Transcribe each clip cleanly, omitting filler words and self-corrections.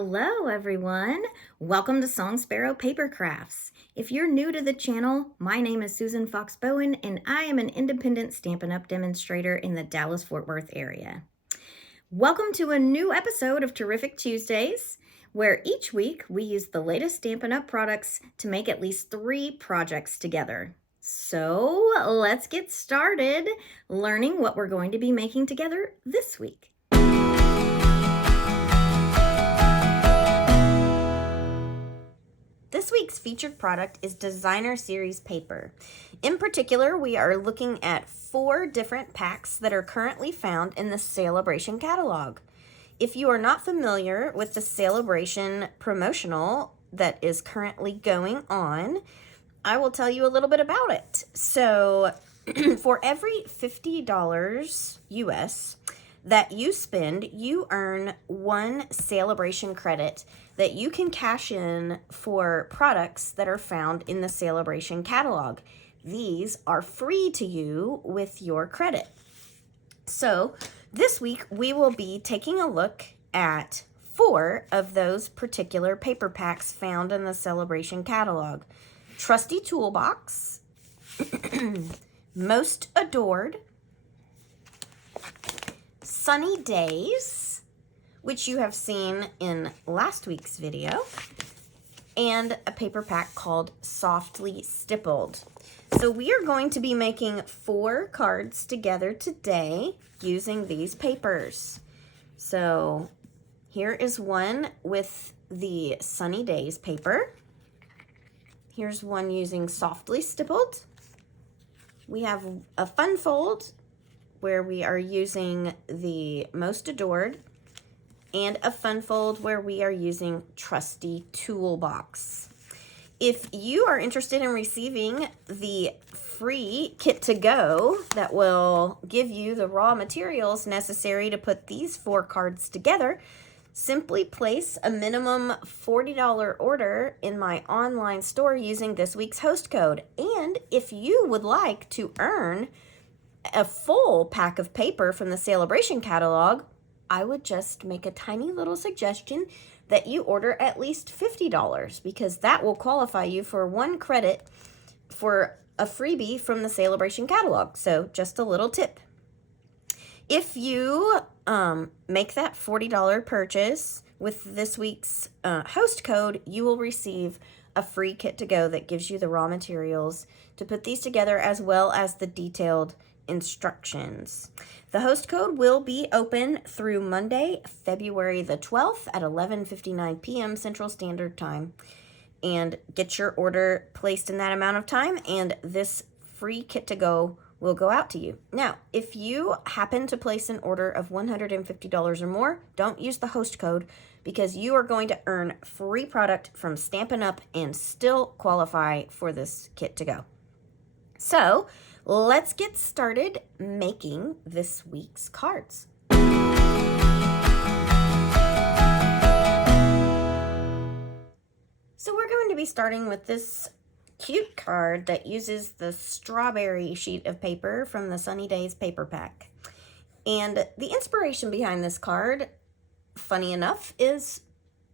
Hello everyone! Welcome to Song Sparrow Paper Crafts. If you're new to the channel, my name is Susan Fox Bowen and I am an independent Stampin' Up! Demonstrator in the Dallas-Fort Worth area. Welcome to a new episode of Terrific Tuesdays, where each week we use the latest Stampin' Up! Products to make at least 3 projects together. So let's get started learning what we're going to be making together this week. This week's featured product is Designer Series paper. In particular, we are looking at 4 different packs that are currently found in the Sale-a-Bration catalog. If you are not familiar with the Sale-a-Bration promotional that is currently going on, I will tell you a little bit about it. So, for every $50 US that you spend, you earn 1 Sale-a-Bration credit that you can cash in for products that are found in the Sale-a-Bration catalog. These are free to you with your credit. So this week we will be taking a look at 4 of those particular paper packs found in the Sale-a-Bration catalog. Trusty Toolbox, Most Adored, Sunny Days, which you have seen in last week's video, and a paper pack called Softly Stippled. So we are going to be making 4 cards together today using these papers. So here is one with the Sunny Days paper. Here's one using Softly Stippled. We have a fun fold where we are using the Most Adored, and a fun fold where we are using Trusty Toolbox. If you are interested in receiving the free kit to go that will give you the raw materials necessary to put these 4 cards together, simply place a minimum $40 order in my online store using this week's host code. And if you would like to earn a full pack of paper from the Sale-a-Bration catalog, I would just make a tiny little suggestion that you order at least $50, because that will qualify you for 1 credit for a freebie from the Sale-a-Bration catalog. So just a little tip. If you make that $40 purchase with this week's host code, you will receive a free kit to go that gives you the raw materials to put these together, as well as the detailed instructions. The host code will be open through Monday, February the 12th at 11:59 p.m. Central Standard Time. And get your order placed in that amount of time, and this free kit to go will go out to you. Now, if you happen to place an order of $150 or more, don't use the host code, because you are going to earn free product from Stampin' Up! And still qualify for this kit to go. So let's get started making this week's cards. So we're going to be starting with this cute card that uses the strawberry sheet of paper from the Sunny Days paper pack. And the inspiration behind this card, funny enough, is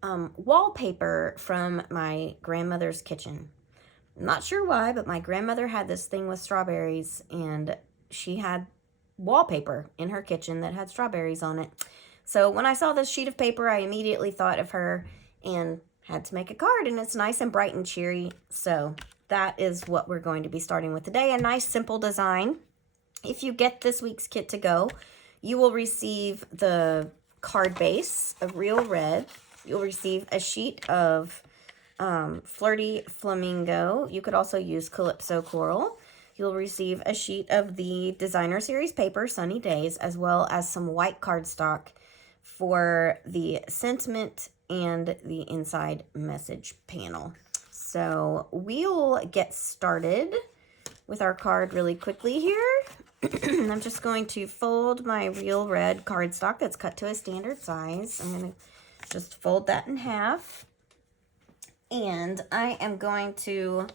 wallpaper from my grandmother's kitchen. I'm not sure why, but my grandmother had this thing with strawberries, and she had wallpaper in her kitchen that had strawberries on it. So when I saw this sheet of paper, I immediately thought of her and had to make a card, and it's nice and bright and cheery. So that is what we're going to be starting with today. A nice simple design. If you get this week's kit to go, you will receive the card base of Real Red. You'll receive a sheet of Flirty Flamingo. You could also use Calypso Coral. You'll receive a sheet of the Designer Series paper, Sunny Days, as well as some white cardstock for the sentiment and the inside message panel. So we'll get started with our card really quickly here. I'm just going to fold my Real Red cardstock that's cut to a standard size. I'm going to just fold that in half. And I am going to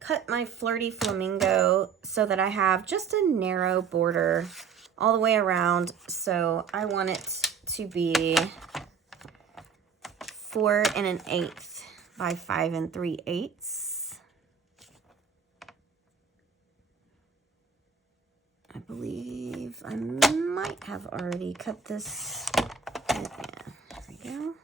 cut my Flirty Flamingo so that I have just a narrow border all the way around. So I want it to be 4 1/8 by 5 3/8. I believe I might have already cut this. Yeah, there we go.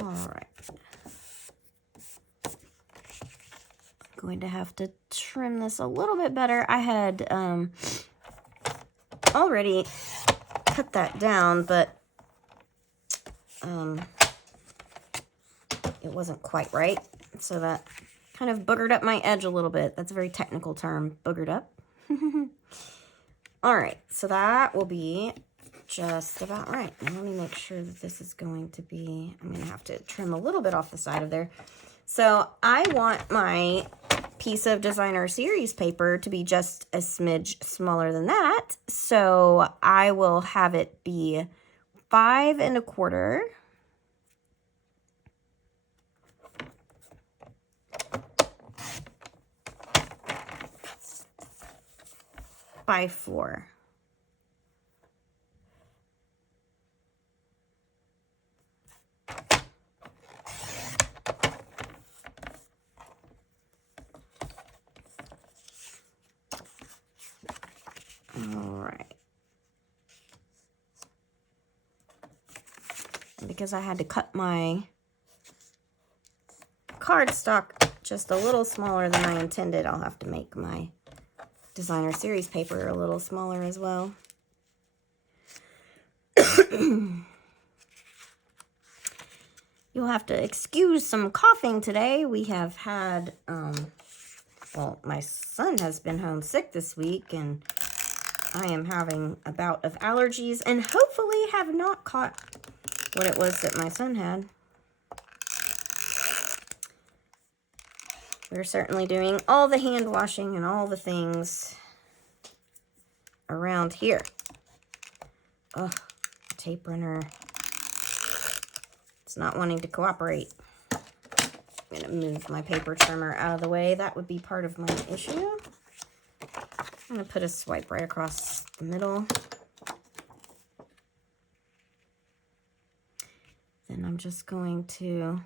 All right. Going to have to trim this a little bit better. I had already cut that down, but it wasn't quite right. So that kind of boogered up my edge a little bit. That's a very technical term, boogered up. All right, so that will be just about right. Now let me make sure that this is going to be, I'm going to have to trim a little bit off the side of there. So I want my piece of designer series paper to be just a smidge smaller than that. So I will have it be 5 1/4 by 4. All right. And because I had to cut my cardstock just a little smaller than I intended, I'll have to make my designer series paper a little smaller as well. You'll have to excuse some coughing today. We have had, well, my son has been home sick this week, and I am having a bout of allergies, and hopefully have not caught what it was that my son had. We're certainly doing all the hand washing and all the things around here. Ugh, tape runner. It's not wanting to cooperate. I'm going to move my paper trimmer out of the way. That would be part of my issue. I'm going to put a swipe right across the middle. Then I'm just going to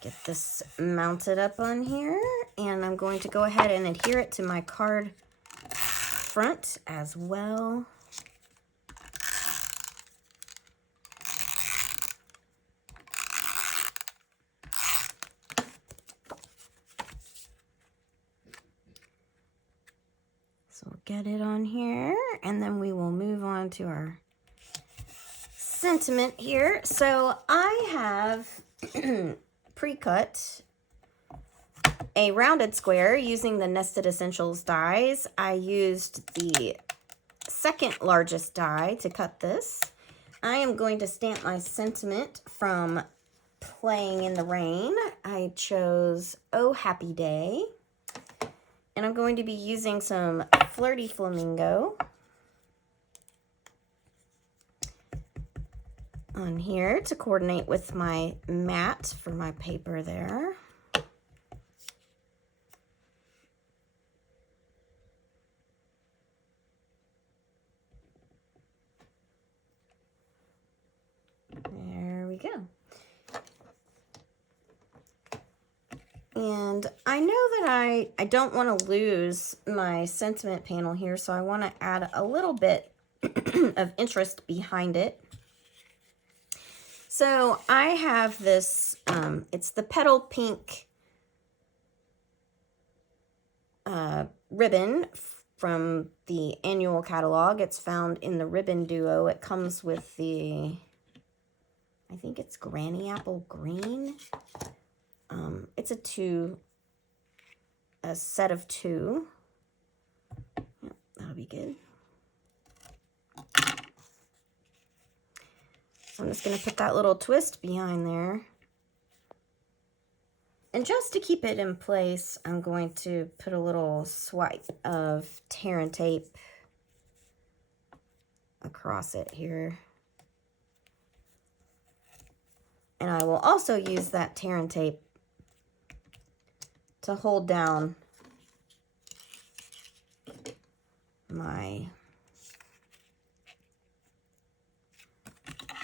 get this mounted up on here, and I'm going to go ahead and adhere it to my card front as well. So we'll get it on here, and then we will move on to our sentiment here. So I have pre-cut a rounded square using the Nested Essentials dies. I used the second largest die to cut this. I am going to stamp my sentiment from Playing in the Rain. I chose Oh Happy Day. And I'm going to be using some Flirty Flamingo on here to coordinate with my mat for my paper there. There we go. And I know that I don't want to lose my sentiment panel here, so I want to add a little bit of interest behind it. So I have this, it's the Petal Pink ribbon from the annual catalog. It's found in the Ribbon Duo. It comes with the, I think it's Granny Apple Green. It's a set of 2. Yep, that'll be good. So I'm just going to put that little twist behind there. And just to keep it in place, I'm going to put a little swipe of tear and tape across it here. And I will also use that tear and tape to hold down my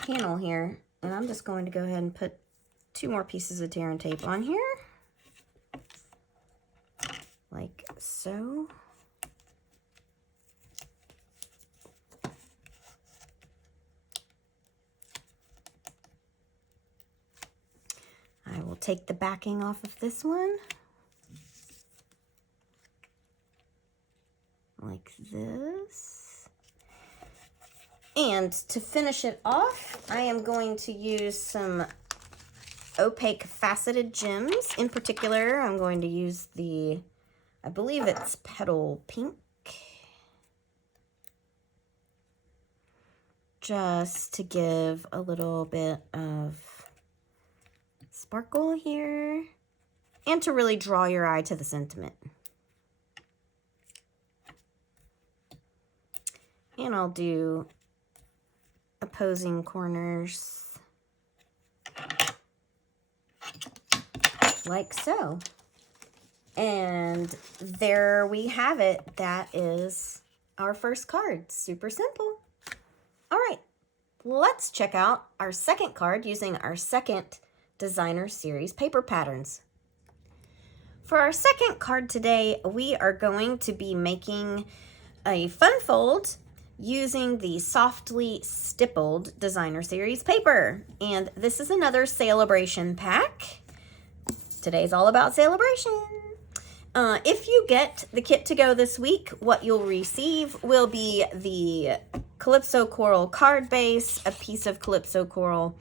panel here. And I'm just going to go ahead and put 2 more pieces of tear and tape on here, like so. I will take the backing off of this one, like this. And to finish it off, I am going to use some opaque faceted gems. In particular, I'm going to use the, I believe it's Petal Pink, just to give a little bit of sparkle here and to really draw your eye to the sentiment. And I'll do opposing corners like so. And there we have it. That is our first card. Super simple. All right, let's check out our second card using our second designer series paper patterns. For our second card today, we are going to be making a fun fold using the Softly Stippled designer series paper. And this is another Sale-a-Bration pack. Today's all about Sale-a-Bration. If you get the kit to go this week, what you'll receive will be the Calypso Coral card base, a piece of Calypso Coral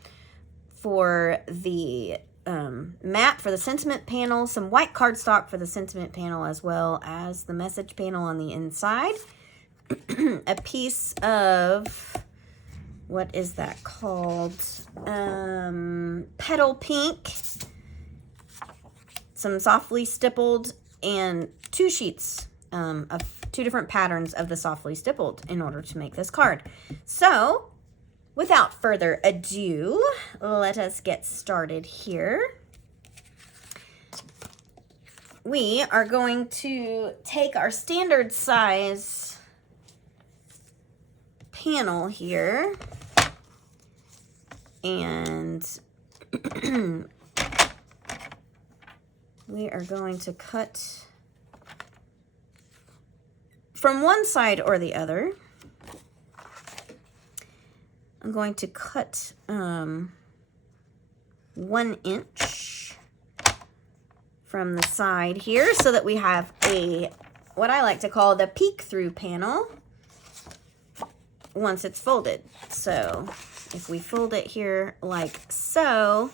for the mat for the sentiment panel, some white cardstock for the sentiment panel, as well as the message panel on the inside. A piece of, what is that called? Petal Pink, some softly stippled, and 2 sheets of 2 different patterns of the softly stippled in order to make this card. So, without further ado, let us get started here. We are going to take our standard size panel here and we are going to cut from one side or the other. I'm going to cut 1 inch from the side here so that we have a, what I like to call the peek through panel once it's folded. So if we fold it here like so,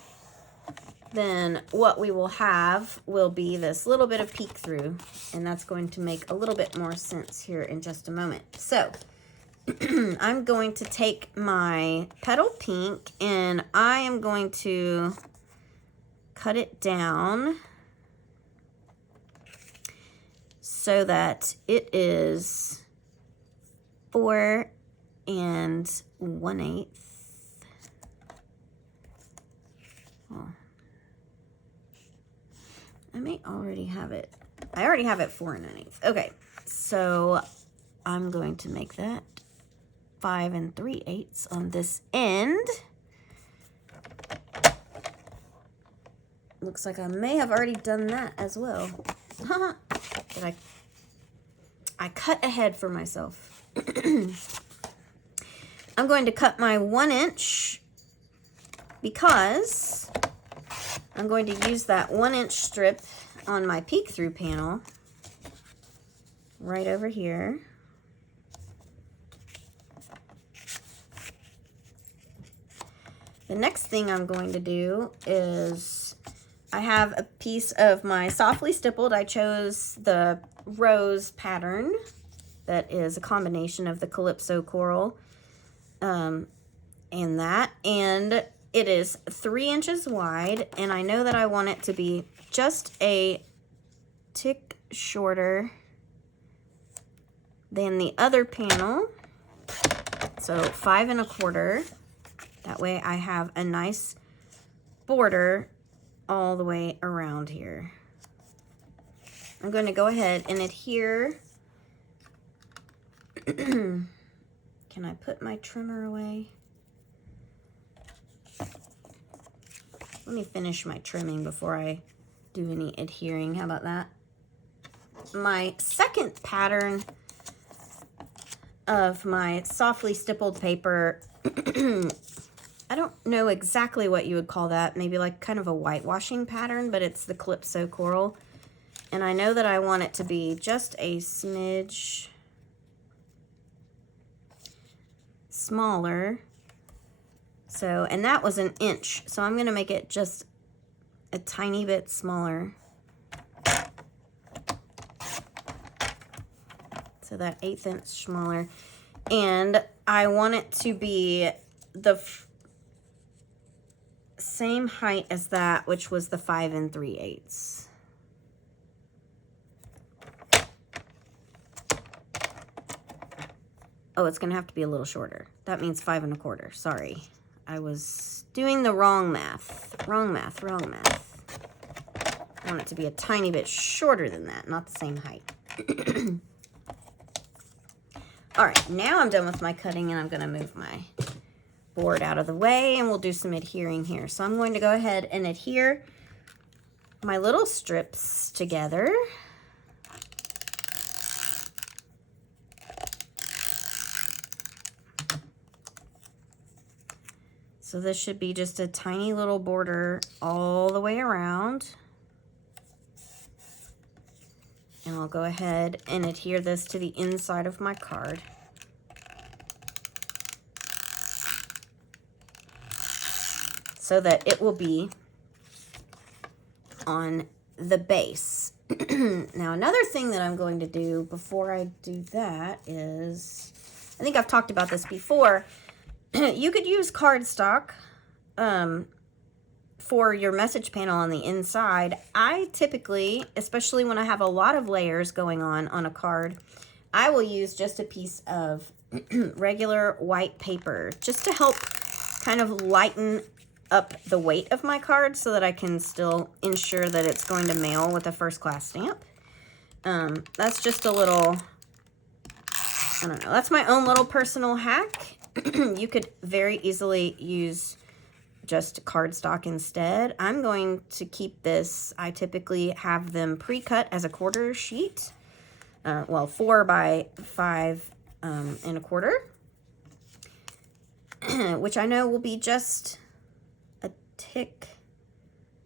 then what we will have will be this little bit of peek through, and that's going to make a little bit more sense here in just a moment. So I'm going to take my Petal Pink and I am going to cut it down so that it is 4 1/8. Oh. I may already have it. I already have it 4 1/8. Okay, so I'm going to make that 5 3/8 on this end. Looks like I may have already done that as well. But I cut ahead for myself. I'm going to cut my 1 inch because I'm going to use that 1 inch strip on my peek through panel right over here. The next thing I'm going to do is I have a piece of my softly stippled. I chose the rose pattern that is a combination of the Calypso Coral and that, and it is 3 inches wide, and I know that I want it to be just a tick shorter than the other panel, so 5 1/4. That way I have a nice border all the way around here. I'm going to go ahead and adhere. Can I put my trimmer away? Let me finish my trimming before I do any adhering. How about that? My second pattern of my softly stippled paper, I don't know exactly what you would call that. Maybe like kind of a whitewashing pattern, but it's the Calypso Coral. And I know that I want it to be just a smidge smaller. So, and that was 1 inch. So I'm going to make it just a tiny bit smaller. So that 1/8 inch smaller. And I want it to be the same height as that, which was the 5 3/8. Oh, it's going to have to be a little shorter. That means 5 1/4. Sorry. I was doing the wrong math. Wrong math. I want it to be a tiny bit shorter than that, not the same height. All right, now I'm done with my cutting, and I'm going to move my board out of the way, and we'll do some adhering here. So I'm going to go ahead and adhere my little strips together. So this should be just a tiny little border all the way around. And I'll go ahead and adhere this to the inside of my card. So that it will be on the base. Now, another thing that I'm going to do before I do that is, I think I've talked about this before, you could use cardstock for your message panel on the inside. I typically, especially when I have a lot of layers going on a card, I will use just a piece of regular white paper just to help kind of lighten up the weight of my card so that I can still ensure that it's going to mail with a first class stamp. That's just a little, I don't know, that's my own little personal hack. You could very easily use just cardstock instead. I'm going to keep this, I typically have them pre-cut as a 1/4 sheet. Well, 4 by 5 1/4, which I know will be just a tick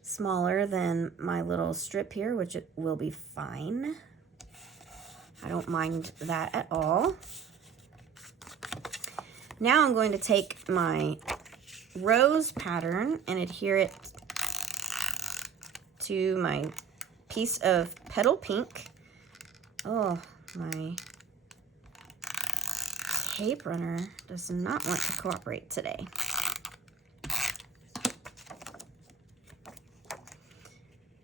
smaller than my little strip here, which it will be fine. I don't mind that at all. Now I'm going to take my rose pattern and adhere it to my piece of petal pink. Oh, my tape runner does not want to cooperate today.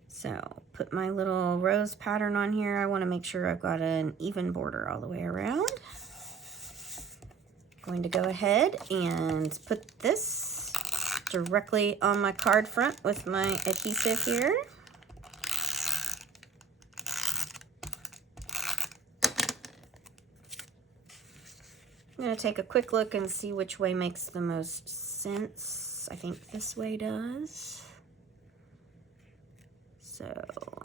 So put my little rose pattern on here. I want to make sure I've got an even border all the way around. Going to go ahead and put this directly on my card front with my adhesive here. I'm going to take a quick look and see which way makes the most sense. I think this way does. So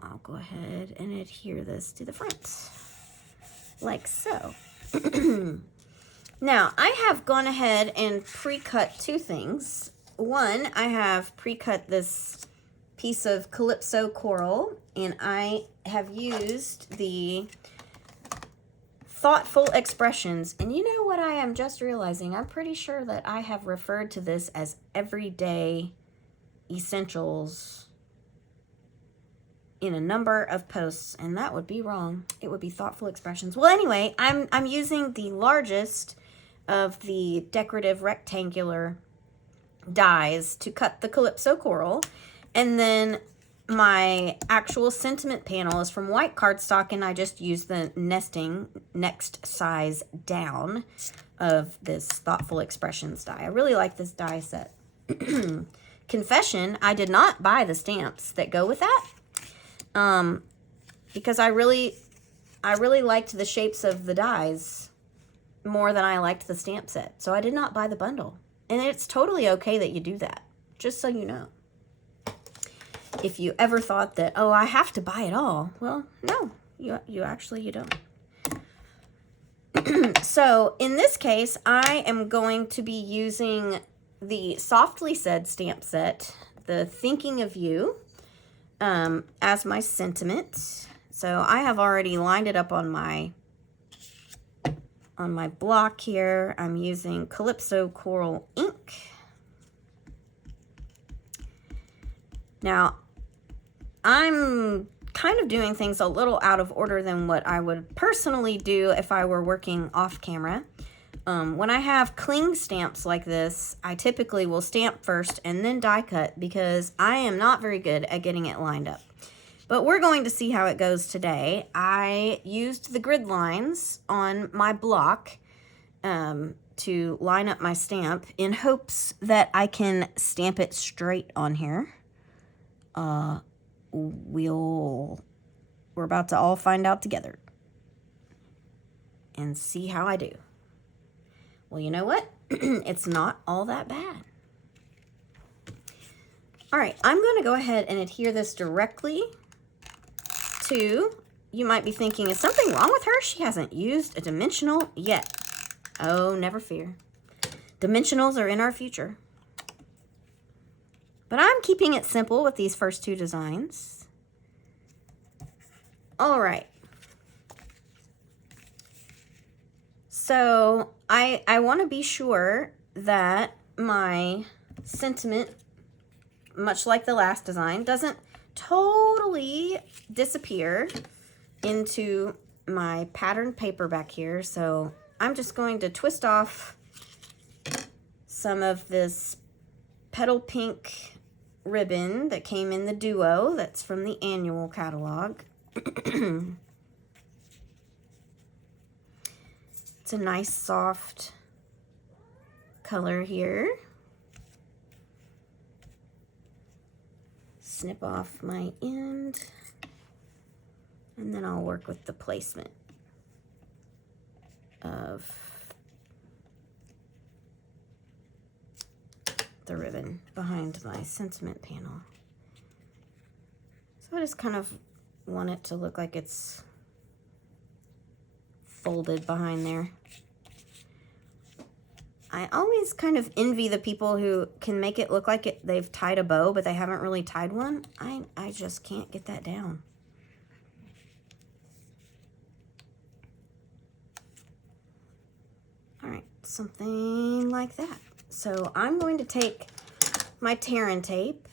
I'll go ahead and adhere this to the front, like so. Now, I have gone ahead and pre-cut 2 things. One, I have pre-cut this piece of Calypso Coral, and I have used the Thoughtful Expressions. And you know what I am just realizing? I'm pretty sure that I have referred to this as Everyday Essentials in a number of posts, and that would be wrong. It would be Thoughtful Expressions. Well, anyway, I'm using the largest of the decorative rectangular dies to cut the Calypso Coral, and then my actual sentiment panel is from white cardstock, and I just use the nesting next size down of this Thoughtful Expressions die. I really like this die set. confession, I did not buy the stamps that go with that. Because I really liked the shapes of the dies more than I liked the stamp set. So I did not buy the bundle. And it's totally okay that you do that, just so you know. If you ever thought that, oh, I have to buy it all. Well, no, you don't. So in this case, I am going to be using the Softly Said stamp set, the Thinking of You, as my sentiment. So I have already lined it up on my block here. I'm using Calypso Coral ink. Now, I'm kind of doing things a little out of order than what I would personally do if I were working off camera. When I have cling stamps like this, I typically will stamp first and then die cut because I am not very good at getting it lined up. But we're going to see how it goes today. I used the grid lines on my block to line up my stamp in hopes that I can stamp it straight on here. We're about to all find out together and see how I do. Well, you know what? It's not all that bad. All right, I'm going to go ahead and adhere this directly to, you might be thinking, is something wrong with her? She hasn't used a dimensional yet. Oh, never fear. Dimensionals are in our future. But I'm keeping it simple with these first two designs. All right. So I want to be sure that my sentiment, much like the last design, doesn't totally disappear into my patterned paper back here. So I'm just going to twist off some of this petal pink ribbon that came in the duo that's from the annual catalog. It's a nice soft color here. Snip off my end, and then I'll work with the placement of the ribbon behind my sentiment panel. So I just kind of want it to look like it's folded behind there. I always kind of envy the people who can make it look like they've tied a bow, but they haven't really tied one. I just can't get that down. All right, something like that. So I'm going to take my tear and tape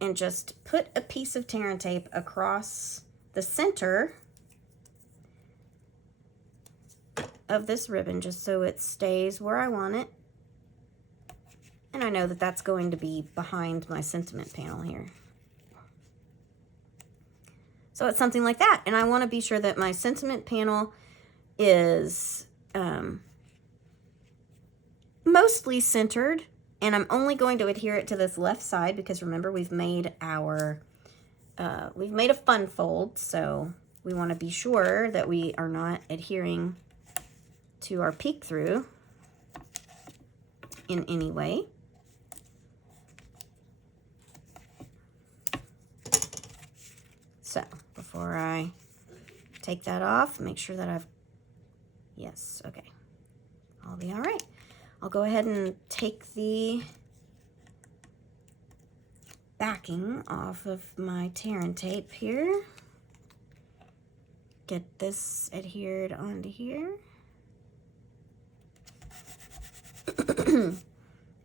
and just put a piece of tear and tape across the center of this ribbon just so it stays where I want it. And I know that that's going to be behind my sentiment panel here. So it's something like that. And I want to be sure that my sentiment panel is mostly centered. And I'm only going to adhere it to this left side because remember we've made a fun fold. So we want to be sure that we are not adhering to our peek through in any way. So before I take that off, make sure that yes, okay. I'll be all right. I'll go ahead and take the backing off of my tear and tape here. Get this adhered onto here.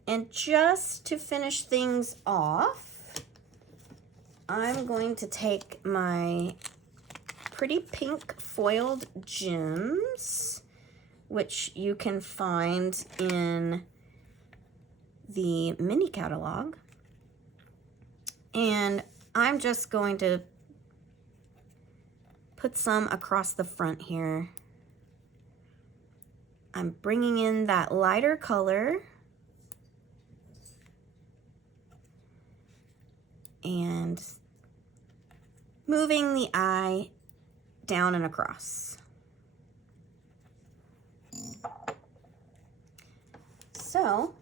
And just to finish things off, I'm going to take my pretty pink foiled gems, which you can find in the mini catalog. And I'm just going to put some across the front here. I'm bringing in that lighter color and moving the eye down and across. So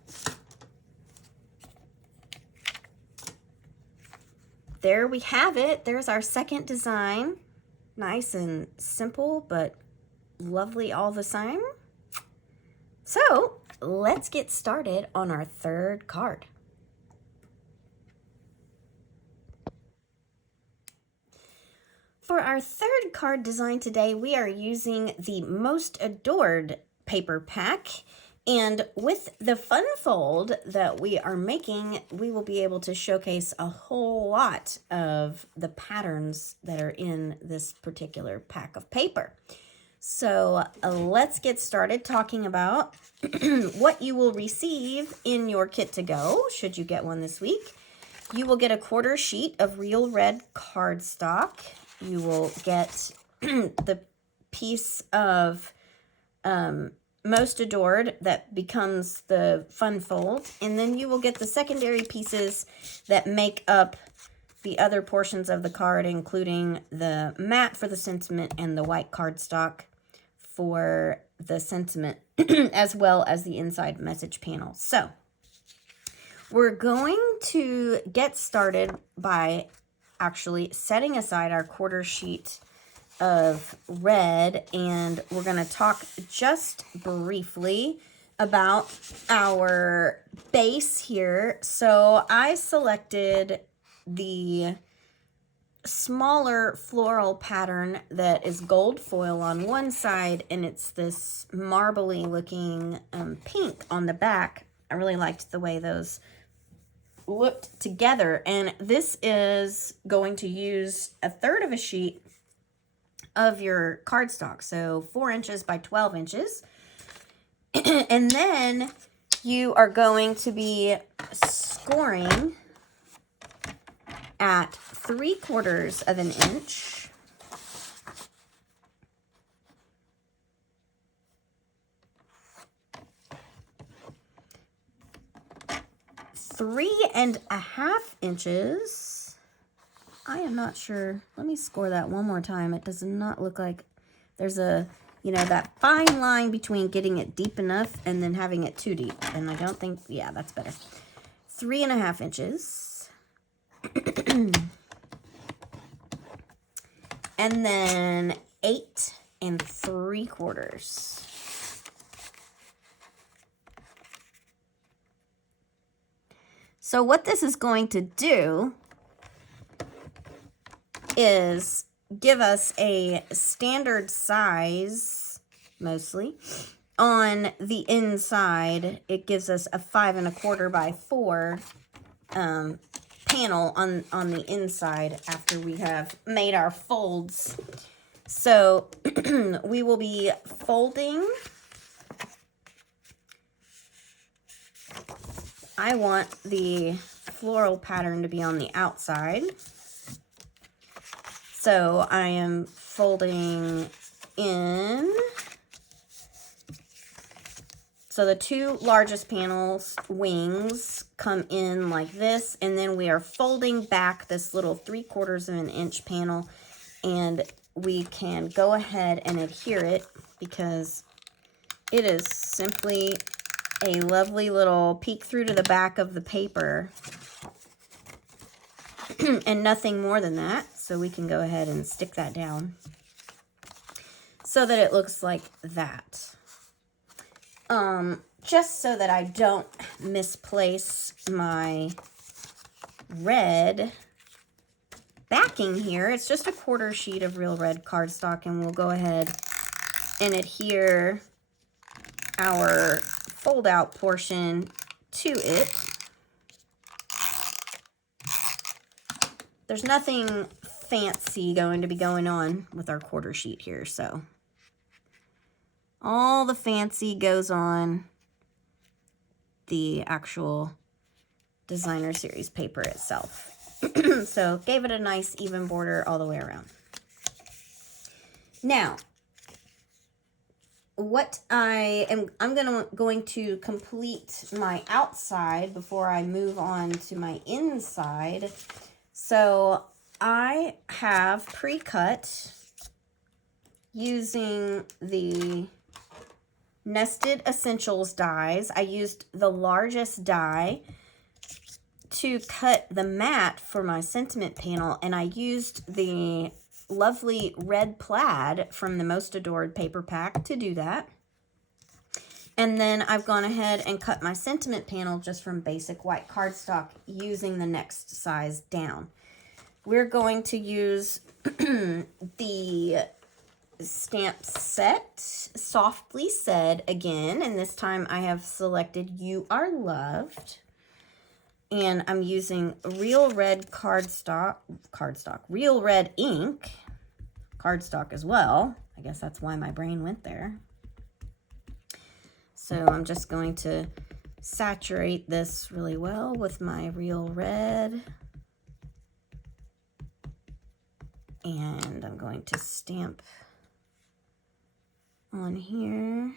there we have it. There's our second design. Nice and simple, but lovely all the same. So let's get started on our third card. For our third card design today, we are using the Most Adored paper pack. And with the fun fold that we are making, we will be able to showcase a whole lot of the patterns that are in this particular pack of paper. So let's get started talking about what you will receive in your kit to go, should you get one this week. You will get a quarter sheet of real red cardstock. You will get the piece of Most Adored that becomes the fun fold, and then you will get the secondary pieces that make up the other portions of the card, including the matte for the sentiment and the white cardstock for the sentiment, as well as the inside message panel. So we're going to get started by actually setting aside our quarter sheet of red, and we're going to talk just briefly about our base here. So I selected the smaller floral pattern that is gold foil on one side, and it's this marbly looking pink on the back. I really liked the way those looked together, and this is going to use 1/3 of a sheet of your cardstock, so 4 inches by 12 inches. And then you are going to be scoring at 3/4 of an inch. Three and a half inches. I am not sure. Let me score that one more time. It does not look like there's a, that fine line between getting it deep enough and then having it too deep. And I don't think, yeah, that's better. 3.5 inches. And then 8 3/4. So what this is going to do is give us a standard size, mostly. On the inside, it gives us a 5 1/4 by 4 panel on the inside after we have made our folds. So we will be folding. I want the floral pattern to be on the outside. So I am folding in. So the 2 largest panels, wings, come in like this, and then we are folding back this little 3/4 of an inch panel, and we can go ahead and adhere it because it is simply a lovely little peek through to the back of the paper and nothing more than that. So we can go ahead and stick that down so that it looks like that. Just so that I don't misplace my red backing here, it's just a quarter sheet of real red cardstock, and we'll go ahead and adhere our fold out portion to it. There's nothing fancy going to be going on with our quarter sheet here, so all the fancy goes on the actual designer series paper itself. So gave it a nice even border all the way around. Now, what I'm going to complete my outside before I move on to my inside. So I have pre-cut using the Nested Essentials dies. I used the largest die to cut the mat for my sentiment panel, and I used the lovely red plaid from the Most Adored paper pack to do that. And then I've gone ahead and cut my sentiment panel just from basic white cardstock using the next size down. We're going to use the stamp set, Softly Said again, and this time I have selected You Are Loved. And I'm using real red real red ink, cardstock as well. I guess that's why my brain went there. So I'm just going to saturate this really well with my real red. And I'm going to stamp on here.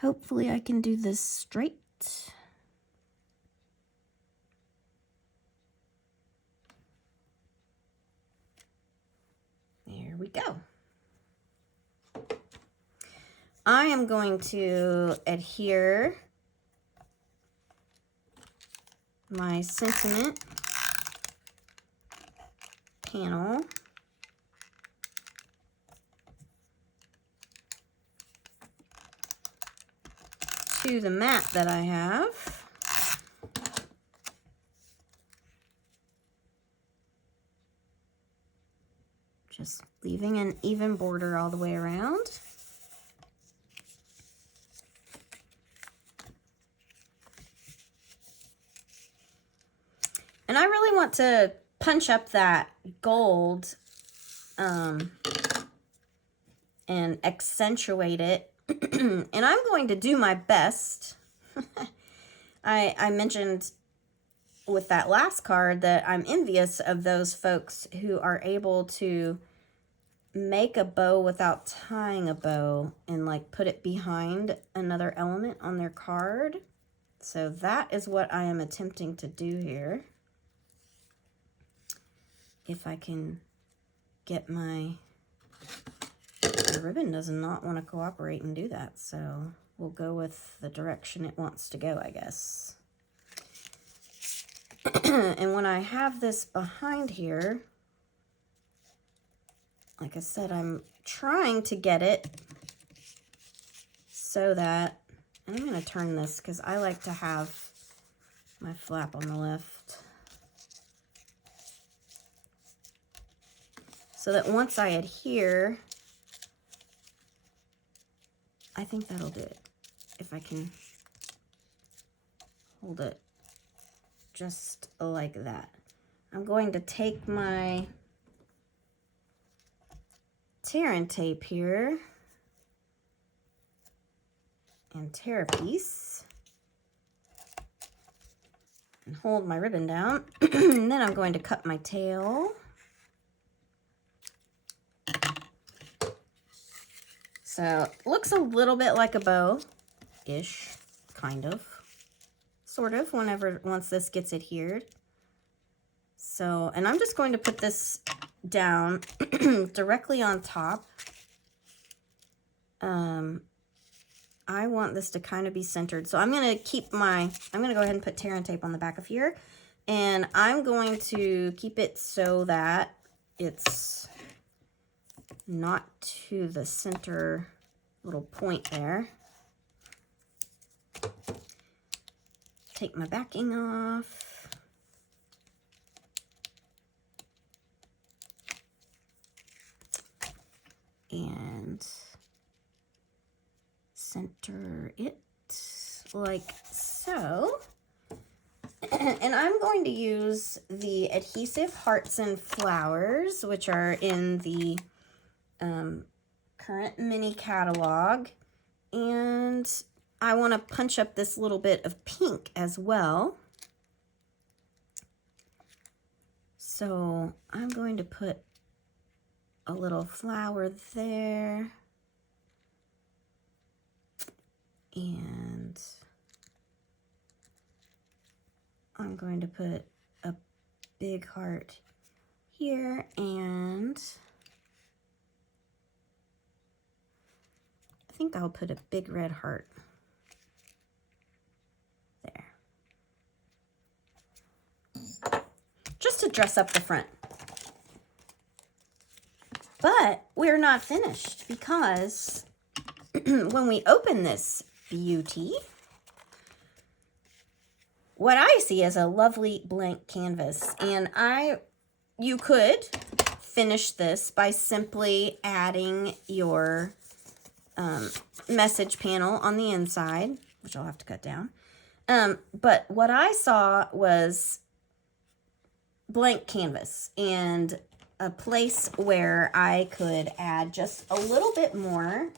Hopefully I can do this straight. There we go. I am going to adhere my sentiment panel to the mat that I have. Just leaving an even border all the way around. And I really want to punch up that gold and accentuate it. And I'm going to do my best. I mentioned with that last card that I'm envious of those folks who are able to make a bow without tying a bow and like put it behind another element on their card. So that is what I am attempting to do here. If I can get my ribbon does not want to cooperate and do that, so we'll go with the direction it wants to go, I guess. And when I have this behind here, like I said, I'm trying to get it so that, and I'm going to turn this because I like to have my flap on the left. So that once I adhere, I think that'll do it. If I can hold it just like that. I'm going to take my tear and tape here and tear a piece and hold my ribbon down. And then I'm going to cut my tail. So it looks a little bit like a bow-ish, kind of, sort of, once this gets adhered. So, and I'm just going to put this down directly on top. I want this to kind of be centered. So I'm going to go ahead and put tear and tape on the back of here. And I'm going to keep it so that it's not to the center little point there. Take my backing off. And center it like so. And I'm going to use the adhesive Hearts and Flowers, which are in the current mini catalog, and I want to punch up this little bit of pink as well. So I'm going to put a little flower there, and I'm going to put a big heart here, and I think I'll put a big red heart there. Just to dress up the front. But we're not finished, because when we open this beauty, what I see is a lovely blank canvas, and you could finish this by simply adding your message panel on the inside, which I'll have to cut down. But what I saw was blank canvas and a place where I could add just a little bit more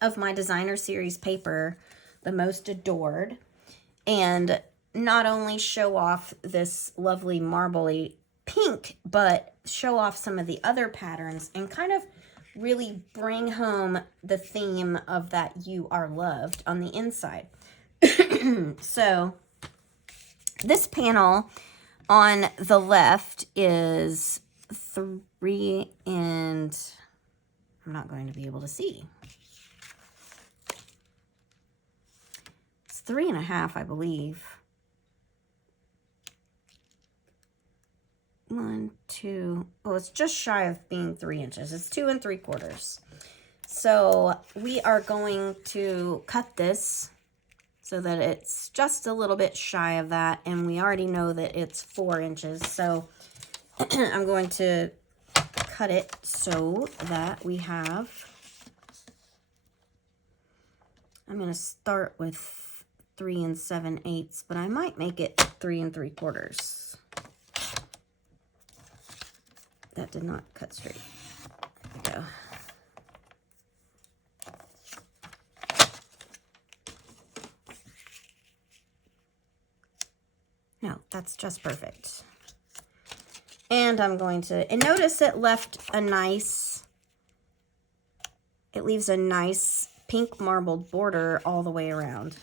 of my designer series paper, the Most Adored, and not only show off this lovely marbly pink, but show off some of the other patterns and kind of really bring home the theme of that you are loved on the inside. So this panel on the left is 3 and I'm not going to be able to see. It's 3.5, I believe. 1, 2, well, it's just shy of being 3 inches. It's 2 3/4. So we are going to cut this so that it's just a little bit shy of that, and we already know that it's 4 inches. So I'm going to cut it so that we have, I'm going to start with 3 7/8, but I might make it 3 3/4. That did not cut straight. There we go. No, that's just perfect. And I'm going to, and notice it left a nice, it leaves a nice pink marbled border all the way around.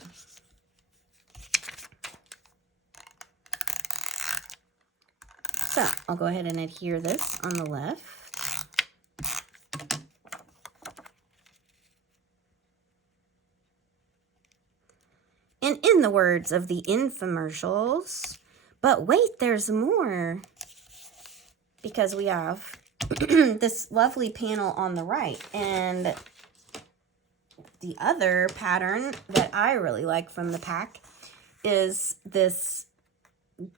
So I'll go ahead and adhere this on the left. And in the words of the infomercials, but wait, there's more. Because we have this lovely panel on the right. And the other pattern that I really like from the pack is this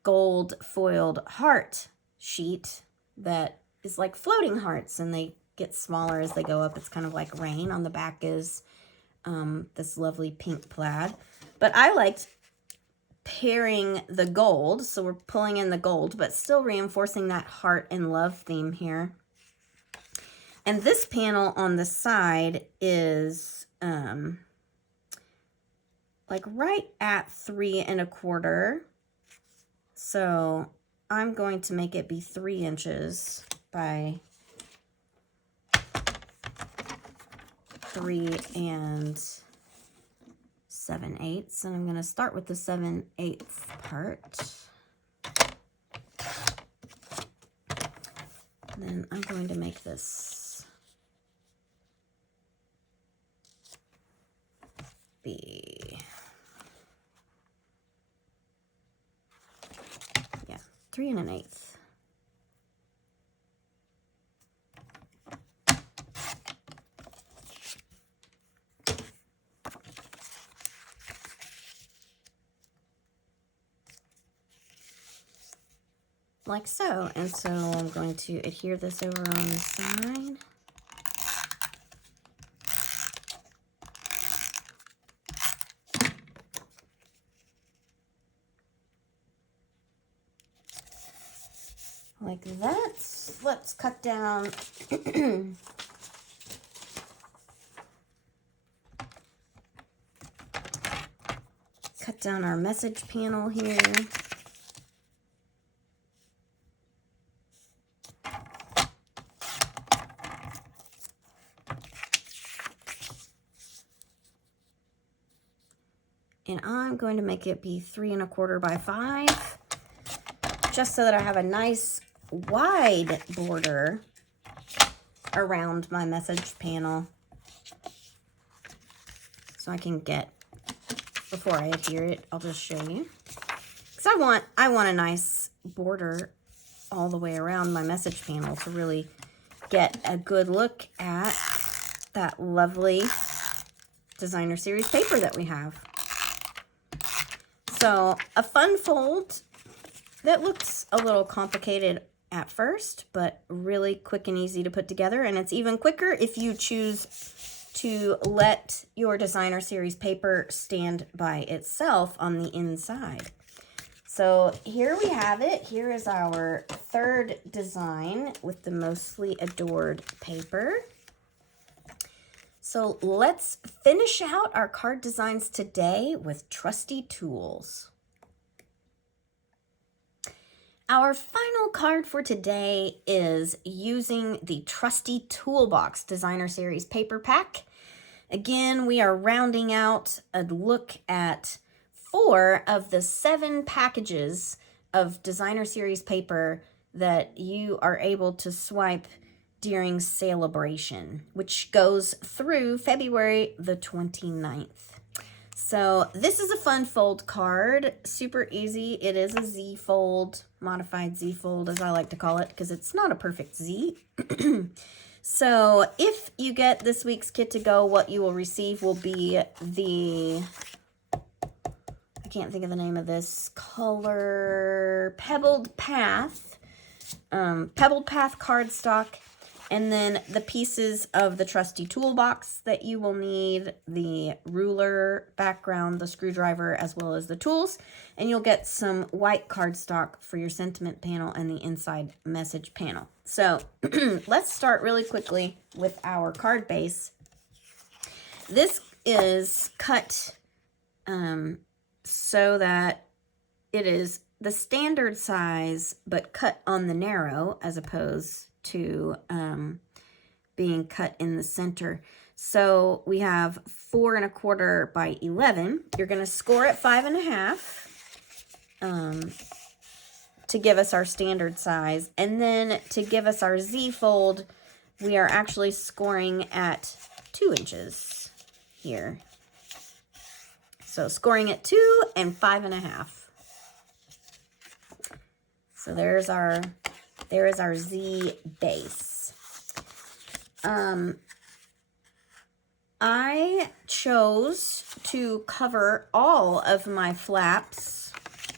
gold foiled heart sheet that is like floating hearts, and they get smaller as they go up. It's kind of like rain. On the back is this lovely pink plaid. But I liked pairing the gold, so we're pulling in the gold, but still reinforcing that heart and love theme here. And this panel on the side is like right at 3 1/4. So I'm going to make it be 3 inches by 3 7/8, and I'm going to start with the 7/8 part. Then I'm going to make this be, 3 1/8. Like so. And so I'm going to adhere this over on the side. Like that. Let's cut down cut down our message panel here. And I'm going to make it be 3 1/4 by 5, just so that I have a nice wide border around my message panel. So I can get, before I adhere it, I'll just show you. Because I want a nice border all the way around my message panel to really get a good look at that lovely designer series paper that we have. So a fun fold that looks a little complicated at first, but really quick and easy to put together. And it's even quicker if you choose to let your designer series paper stand by itself on the inside. So here we have it. Here is our third design with the Mostly Adored paper. So let's finish out our card designs today with trusty tools. Our final card for today is using the Trusty Toolbox Designer Series paper pack. Again, we are rounding out a look at 4 of the 7 packages of designer series paper that you are able to swipe during Sale-a-Bration, which goes through February the 29th. So this is a fun fold card, super easy. It is a Z fold, modified Z fold as I like to call it, because it's not a perfect Z. So if you get this week's kit to go, what you will receive will be the, I can't think of the name of this color, Pebbled Path cardstock, and then the pieces of the trusty toolbox that you will need, the ruler, background, the screwdriver, as well as the tools, and you'll get some white cardstock for your sentiment panel and the inside message panel. So let's start really quickly with our card base. This is cut so that it is the standard size, but cut on the narrow as opposed to being cut in the center. So we have 4 1/4 by 11. You're going to score at 5 1/2 to give us our standard size. And then to give us our Z fold, we are actually scoring at 2 inches here. So scoring at 2 and 5 1/2. So there is our Z base. I chose to cover all of my flaps,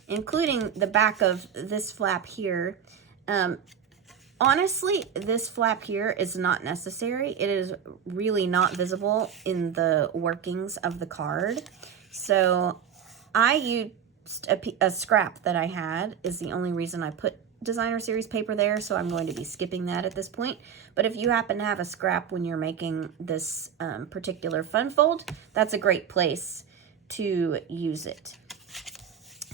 including the back of this flap here. Honestly, this flap here is not necessary. It is really not visible in the workings of the card. So I used a scrap that I had is the only reason I put designer series paper there, so I'm going to be skipping that at this point. But if you happen to have a scrap when you're making this particular fun fold, that's a great place to use it.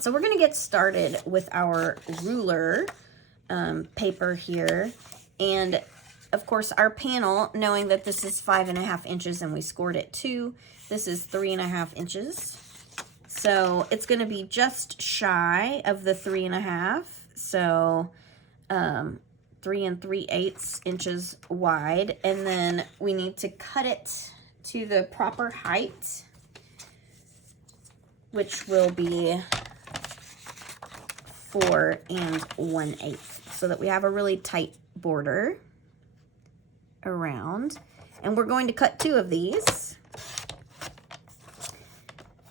So we're going to get started with our ruler paper here, and of course our panel, knowing that this is 5 1/2 inches and we scored it 2, this is 3 1/2 inches. So it's going to be just shy of the 3 1/2. So 3 3/8 inches wide. And then we need to cut it to the proper height, which will be 4 1/8. So that we have a really tight border around. And we're going to cut 2 of these,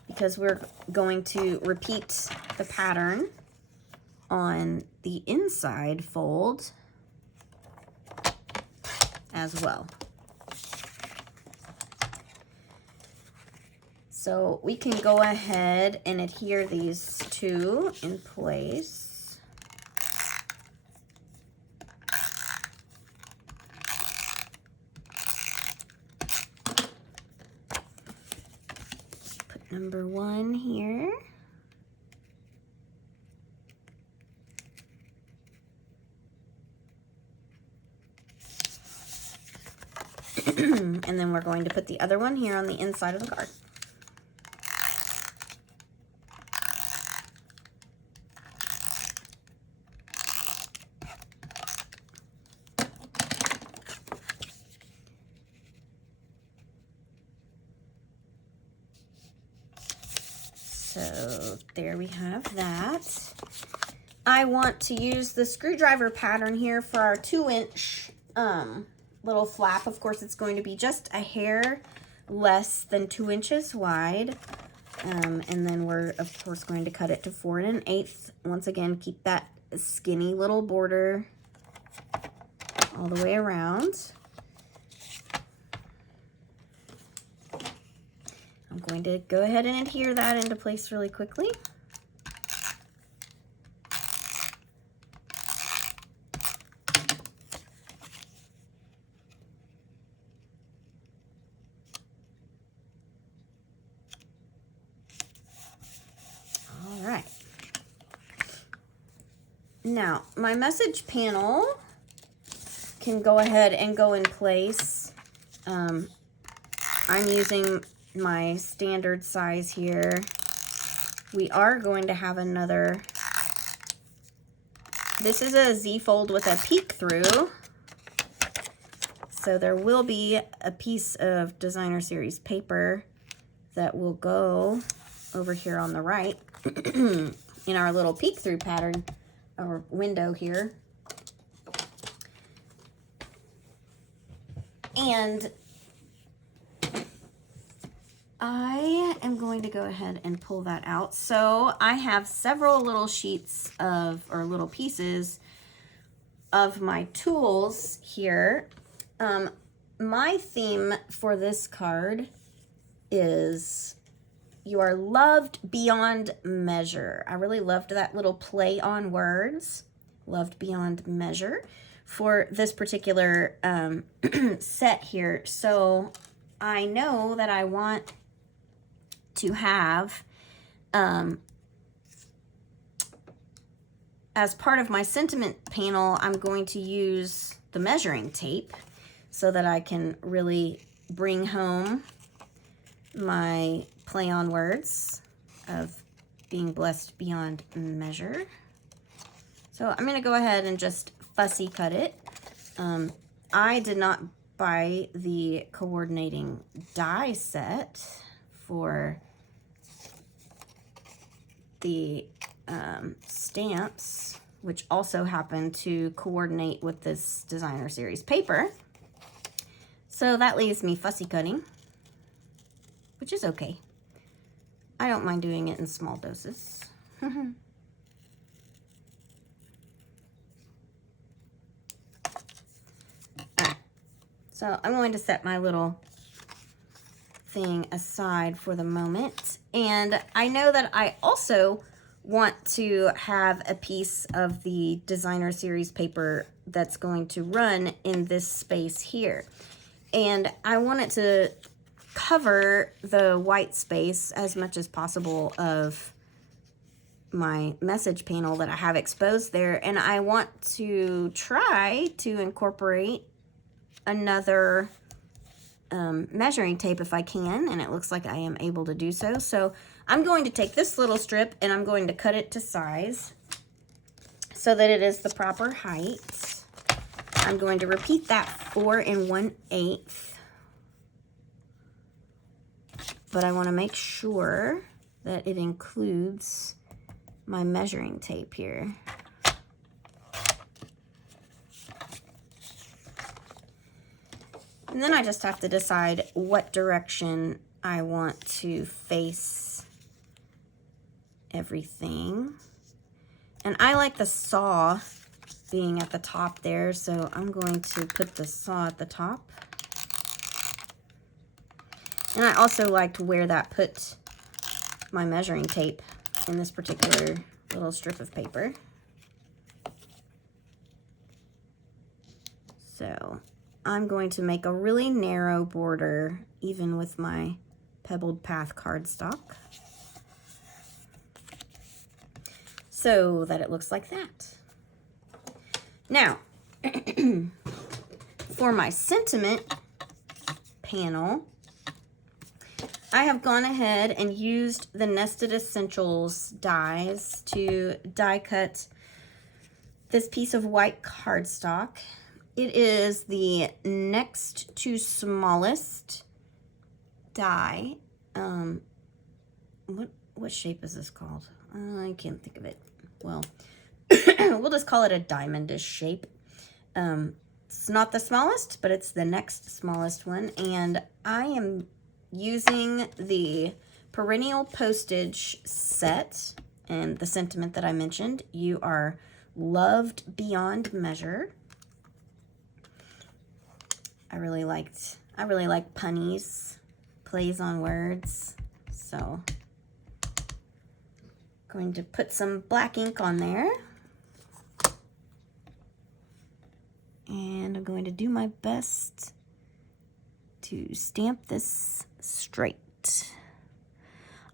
because we're going to repeat the pattern on the inside fold as well. So we can go ahead and adhere these 2 in place. Number 1 here. And then we're going to put the other one here on the inside of the card. So there we have that. I want to use the screwdriver pattern here for our 2-inch little flap. Of course, it's going to be just a hair less than 2 inches wide. And then we're, of course, going to cut it to 4 1/8. Once again, keep that skinny little border all the way around. I'm going to go ahead and adhere that into place really quickly. All right. Now, my message panel can go ahead and go in place. I'm using my standard size here. We are going to have another, this is a Z fold with a peek through. So there will be a piece of designer series paper that will go over here on the right in our little peek through pattern or window here. And I am going to go ahead and pull that out. So I have several little sheets of, or little pieces of my tools here. My theme for this card is you are loved beyond measure. I really loved that little play on words, loved beyond measure, for this particular set here. So I know that I want to have, as part of my sentiment panel, I'm going to use the measuring tape so that I can really bring home my play on words of being blessed beyond measure. So I'm gonna go ahead and just fussy cut it. I did not buy the coordinating die set for the stamps, which also happen to coordinate with this designer series paper. So that leaves me fussy cutting, which is okay. I don't mind doing it in small doses. So I'm going to set my little thing aside for the moment. And I know that I also want to have a piece of the designer series paper that's going to run in this space here. And I want it to cover the white space as much as possible of my message panel that I have exposed there. And I want to try to incorporate another measuring tape if I can, and it looks like I am able to do so. So I'm going to take this little strip and I'm going to cut it to size so that it is the proper height. I'm going to repeat that 4 1/8, but I want to make sure that it includes my measuring tape here. And then I just have to decide what direction I want to face everything. And I like the saw being at the top there, so I'm going to put the saw at the top. And I also liked where that put my measuring tape in this particular little strip of paper. So I'm going to make a really narrow border, even with my Pebbled Path cardstock, so that it looks like that. Now, for my sentiment panel, I have gone ahead and used the Nested Essentials dies to die cut this piece of white cardstock. It is the next to smallest die. What what shape is this called? I can't think of it. Well, we'll just call it a diamondish shape. It's not the smallest, but it's the next smallest one. And I am using the perennial postage set and the sentiment that I mentioned. You are loved beyond measure. I really like punnies, plays on words. So going to put some black ink on there. And I'm going to do my best to stamp this straight.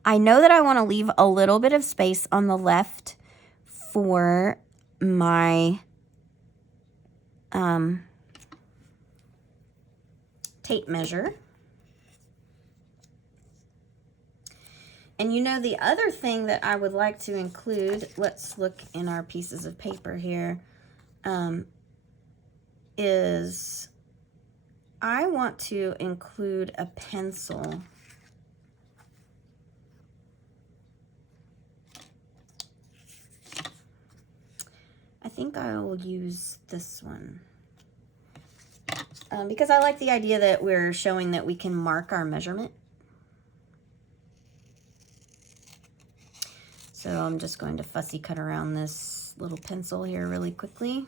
I know that I want to leave a little bit of space on the left for my tape measure. And you know, the other thing that I would like to include, let's look in our pieces of paper here, is I want to include a pencil. I think I will use this one because I like the idea that we're showing that we can mark our measurement. So I'm just going to fussy cut around this little pencil here really quickly.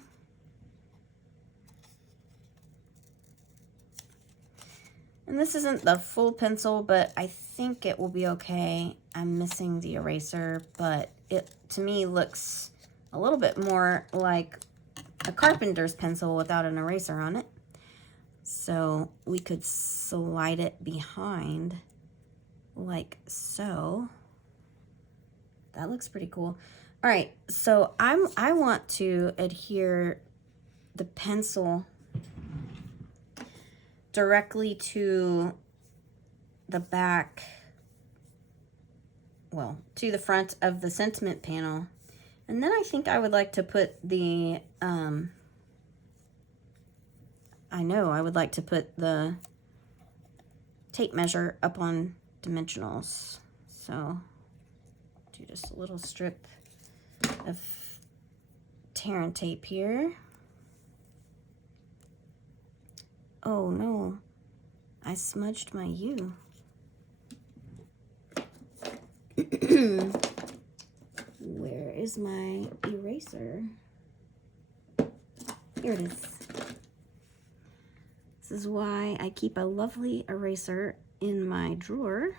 And this isn't the full pencil, but I think it will be okay. I'm missing the eraser, but it, to me, looks a little bit more like a carpenter's pencil without an eraser on it. So we could slide it behind like so. That looks pretty cool. All right, so I want to adhere the pencil directly to the back, well, to the front of the sentiment panel. And then I think I would like to put the, I would like to put the tape measure up on dimensionals. So do just a little strip of tear and tape here. Oh no, I smudged my U. Where is my eraser? Here it is. This is why I keep a lovely eraser in my drawer.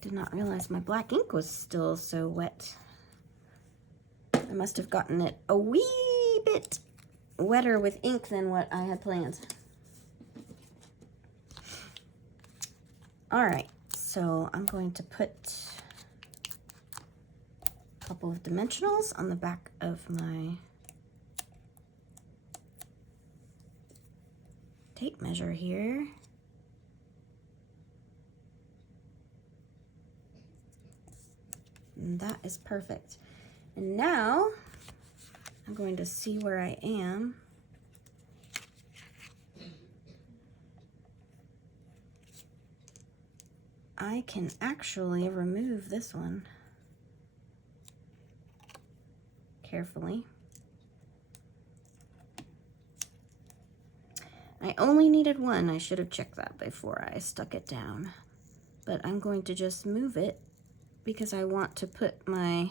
Did not realize my black ink was still so wet. I must have gotten it a wee bit wetter with ink than what I had planned. All right, so I'm going to put a couple of dimensionals on the back of my tape measure here. And that is perfect. And now I'm going to see where I am. I can actually remove this one carefully. I only needed one. I should have checked that before I stuck it down. But I'm going to just move it because I want to put my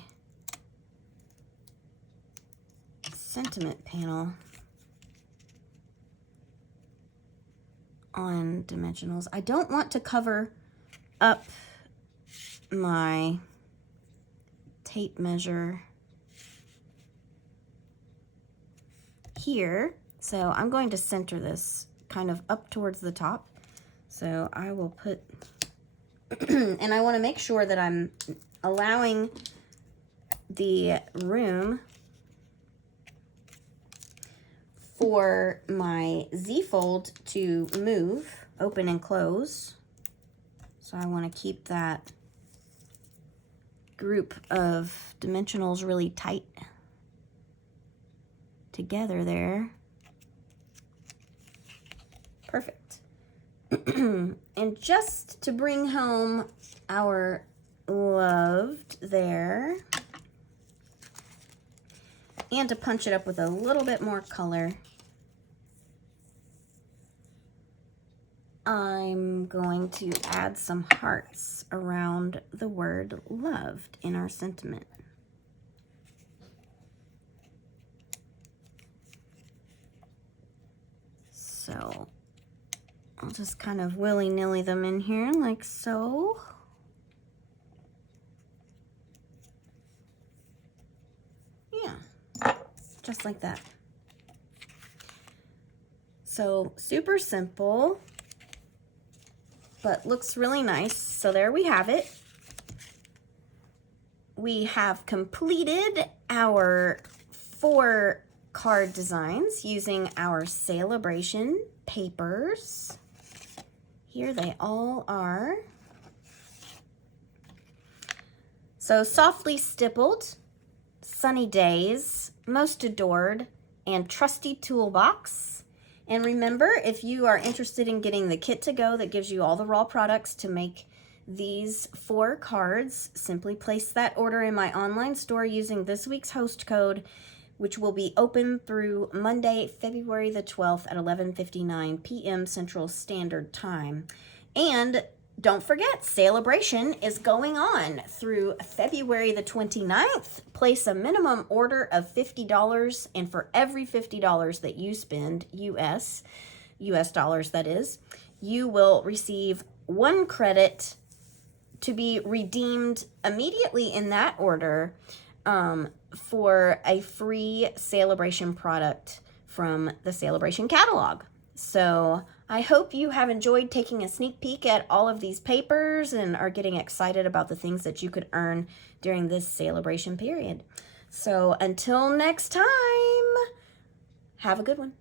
sentiment panel on dimensionals. I don't want to cover up my tape measure here. So I'm going to center this kind of up towards the top. So I will put, and I want to make sure that I'm allowing the room for my Z-fold to move, open and close. So I want to keep that group of dimensionals really tight together there. Perfect. And just to bring home our loved there, and to punch it up with a little bit more color, I'm going to add some hearts around the word loved in our sentiment. So I'll just kind of willy-nilly them in here like so. Yeah, just like that. So super simple, but looks really nice. So there we have it. We have completed our 4 card designs using our Sale-a-Bration papers. Here they all are. So softly stippled, sunny days, most adored, and trusty toolbox. And remember, if you are interested in getting the kit to go that gives you all the raw products to make these 4 cards, simply place that order in my online store using this week's host code, which will be open through Monday, February the 12th at 11:59 p.m. Central Standard Time. And don't forget, Sale-a-Bration is going on through February the 29th. Place a minimum order of $50, and for every $50 that you spend, US dollars that is, you will receive 1 credit to be redeemed immediately in that order for a free Sale-a-Bration product from the Sale-a-Bration catalog. So I hope you have enjoyed taking a sneak peek at all of these papers and are getting excited about the things that you could earn during this Sale-a-Bration period. So until next time, have a good one.